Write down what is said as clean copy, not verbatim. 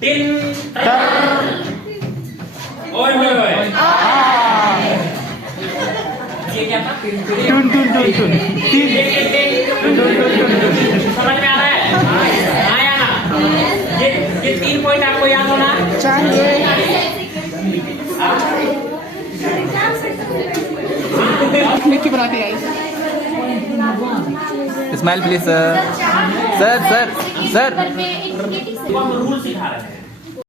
Tin ओए ओए ओए ये क्या था? टुन टुन टुन टुन समझ में आ रहा है? आया ना? ये 3 पॉइंट आपको याद होना चाहिए। मिक्की बनाती आई। Smile please sir. Sir sir sir हम रूल सिखा रहे हैं।